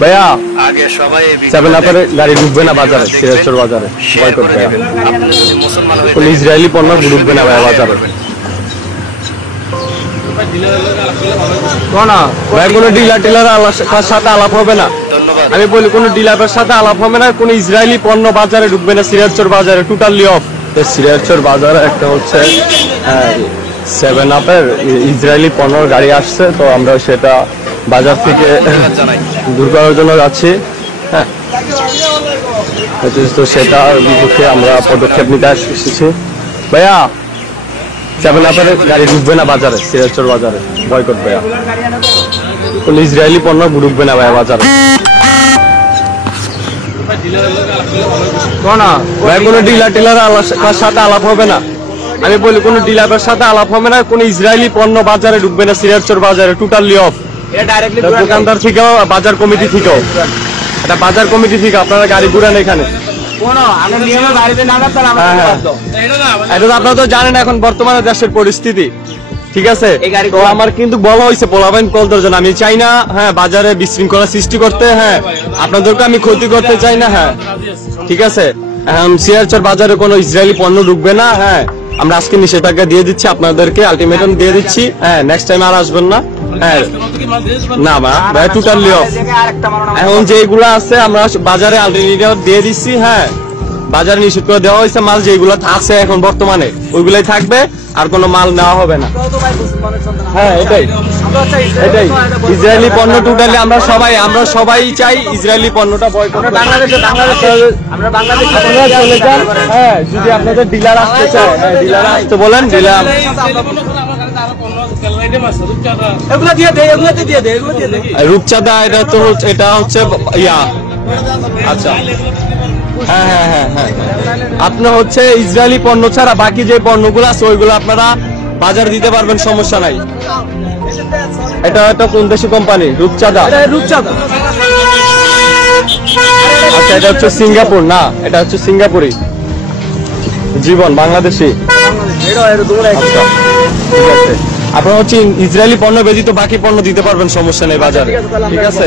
ভাইয়া আগে সবাই 7 আপের গাড়ি ঢুকবে না বাজারে, সিরাজচর বাজারে বয়কট ভাইয়া। কোন ইসরায়েলি পণ্য ঢুকবে না ভাইয়া বাজারে। ভাই কোনো ডিলার সাথে আলাপ হবে না, আমি বলি কোনো ডিলারের সাথে আলাপ হবে না, কোন ইসরায়েলি পণ্য বাজারে ঢুকবে না সিরাজচর বাজারে, টোটালি অফ। সিরাজচর বাজারে একটা হচ্ছে 7 আপের ইসরায়েলি পণ্যের গাড়ি আসছে, তো আমরা সেটা বাজার থেকে দূর করার জন্য যাচ্ছি। হ্যাঁ, তো সেটার বিপক্ষে আমরা পদক্ষেপ নিতে এসেছি। ভাইয়া 7 আপের গাড়ি ঢুকবে না বাজারে, সিরাজচর বাজারে বয়কট ভাইয়া। কোন ইসরায়েলি পণ্য ঢুকবে না ভাইয়া বাজারে। ভাই কোনো ডিলার সাথে আলাপ হবে না, আমি বলি কোনো ডিলারের সাথে আলাপ হবে না, কোন ইসরায়েলি পণ্য বাজারে ঢুকবে না সিরাজচর বাজারে, টোটালি অফ। দোকানদার থেকেও বাজার কমিটি থেকেও, এটা বাজার কমিটি থেকে আপনারা গাড়ি ঘুরান এখানে। এটা আপনারা তো জানেন এখন বর্তমানে দেশের পরিস্থিতি, ঠিক আছে। তো আমার কিন্তু বলা হয়েছে পোলাপাইন কল দর্জন, আমি চাই না হ্যাঁ বাজারে বিশৃঙ্খলা সৃষ্টি করতে, হ্যাঁ আপনাদেরকে আমি ক্ষতি করতে চাই না। হ্যাঁ ঠিক আছে, সিরাজচর বাজারে কোনো ইসরায়েলি পণ্য ঢুকবে না। হ্যাঁ আমরা আজকে নিষেধাজ্ঞা দিয়ে দিচ্ছি আপনাদেরকে, আলটিমেটাম দিয়ে দিচ্ছি। হ্যাঁ নেক্সট টাইম আর আসবেন না। হ্যাঁ না ভাই টোটালি অফ। এখন যেগুলো আছে আমরা বাজারে আলটিমেটাম দিয়ে দিচ্ছি। হ্যাঁ বাজারে নিষেধ করে দেওয়া হয়েছে, মাল যেগুলো আছে এখন বর্তমানে ওইগুলাই থাকবে, আর কোনো মাল নেওয়া হবে না। হ্যাঁ এটাই ইসরায়েলি পণ্য টোটালি আমরা সবাই চাই ইসরায়েলি পণ্যটা বয়কট। চলে যান। হ্যাঁ যদি আপনাদের ডিলার আসতে চায়, হ্যাঁ ডিলার আসতে বলেন, ডিলার রূপচাঁদা এটা হচ্ছে ইয়া। আচ্ছা হ্যাঁ হ্যাঁ হ্যাঁ হ্যাঁ আপনার হচ্ছে ইসরায়েলি পণ্য ছাড়া বাকি যে পণ্যগুলো আছে ওইগুলো আপনারা বাজারে দিতে পারবেন, সমস্যা নাই। এটা একটা কোন দেশি কোম্পানি? রূপচাঁদা। আচ্ছা এটা হচ্ছে সিঙ্গাপুর না, এটা হচ্ছে সিঙ্গাপুরি জীবন বাংলাদেশি। আচ্ছা ঠিক আছে, আপনারা হচ্ছে ইসরায়েলি পণ্য ব্যতীত বাকি পণ্য দিতে পারবেন, সমস্যা নেই বাজারে, ঠিক আছে।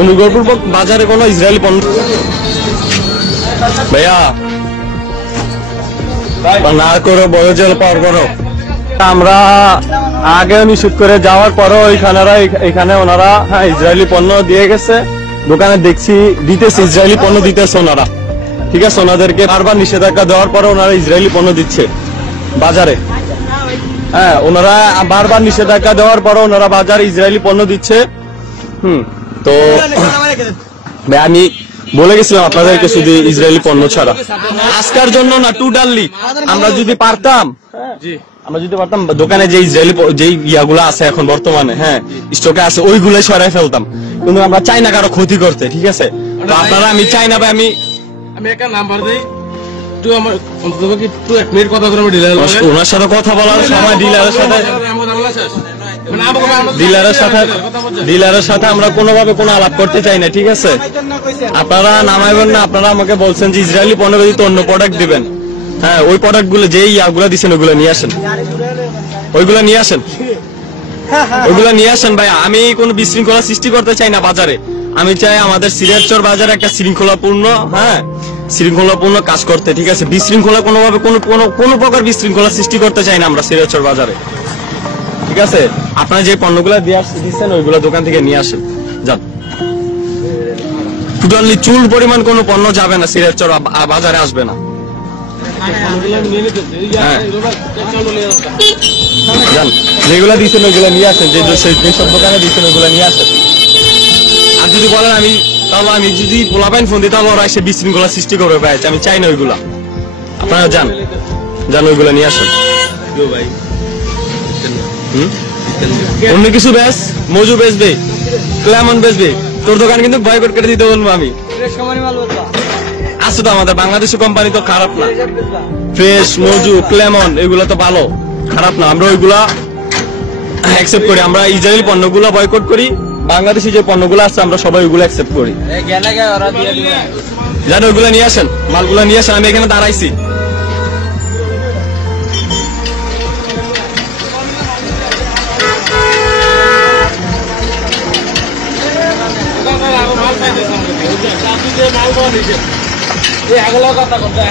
অনুগ্রহপূর্বক বাজারে কোনো ইসরায়েলি পণ্য ভাইয়া না করো, বড় জল পার করো। আমরা আগে নিষেধ করে যাওয়ার পরও এখানে ওনারা হ্যাঁ ইসরায়েলি পণ্য দিয়ে গেছে, দোকানে দেখছি দিতেছে ইসরায়েলি পণ্য দিতেছে ওনারা, ঠিক আছে। ওনাদেরকে বারবার নিষেধাজ্ঞা দেওয়ার পরে ওনারা ইসরায়েলি পণ্য দিচ্ছে বাজারে। হ্যাঁ ওনারা বারবার নিষেধাজ্ঞা দেওয়ার পরে ওনারা বাজারে ইসরায়েলি পণ্য দিচ্ছে। তো আমি বলে গেছিলাম আপনাদেরকে শুধু ইসরায়েলি পণ্য ছাড়া আজকের জন্য না, টোটালি আমরা যদি পারতাম দোকানে যে ইসরায়েলি যে ইয়াগুলো আছে এখন বর্তমানে হ্যাঁ স্টকে আছে ওইগুলাই সরাই ফেলতাম, কিন্তু আমরা চাই না কারো ক্ষতি করতে, ঠিক আছে। তো আপনারা আমি চাই না ভাই, আমি একটা নাম্বার দিই, ওনার সাথে কথা বলার সময় ডিলারের সাথে আমরা কোনোভাবে কোনো আলাপ করতে চাই না, ঠিক আছে। আপনারা নামাইবেন না, আপনারা আমাকে বলছেন যে ইসরায়েলি পণ্য ব্যতীত অন্য প্রোডাক্ট দিবেন। হ্যাঁ ওই প্রোডাক্ট গুলো যেই ইয়াগুলো দিচ্ছেন ওইগুলো নিয়ে আসেন, ওইগুলো নিয়ে আসেন ভাই। আমি কোনো বিশৃঙ্খলা সৃষ্টি করতে চাই না বাজারে, আমি চাই আমাদের সিরাজচর বাজারে একটা শৃঙ্খলাপূর্ণ কাজ করতে, ঠিক আছে। বিশৃঙ্খলা কোনোভাবে কোনো প্রকার বিশৃঙ্খলা সৃষ্টি করতে চাই না আমরা সিরাজচর বাজারে, ঠিক আছে। আপনারা যে পণ্যগুলো দিচ্ছেন ওইগুলো দোকান থেকে নিয়ে আসেন, যান। টোটালি চুল পরিমাণ কোনো পণ্য যাবে না সিরাজচর বাজারে, আসবে না। যেগুলো দিচ্ছেন ওইগুলো নিয়ে আসেন, যেসব দোকানে দিচ্ছেন ওইগুলো নিয়ে আসেন। আর যদি বলেন তাহলে আমি যদি পোলাপাইন ফোন দিই তাহলে ওরা এসে বিশৃঙ্খলা সৃষ্টি করবে ভাই, আমি চাই না ওইগুলা। আপনারা যান ওইগুলো নিয়ে আসেন। অন্য কিছু বেশ মজু বেচবে, ক্লেমন বেচবে, তোর দোকান কিন্তু বয়কট করে দিতে বলবো আমি। আছে তো আমাদের বাংলাদেশি কোম্পানি, তো খারাপ না। ফ্রেশ, মজু, ক্লেমন এগুলো তো ভালো, খারাপ না। আমরা ওইগুলা অ্যাকসেপ্ট করি, আমরা ইসরায়েলি পণ্যগুলো বয়কট করি, বাংলাদেশি যে পণ্যগুলো আছে আমরা সবাই ওইগুলো অ্যাকসেপ্ট করি। জানো ওইগুলো নিয়ে আসেন, মালগুলো নিয়ে আসেন, আমি এখানে দাঁড়াইছি। মাল পাওয়া নিষেধ। এই আগলা কথা কথা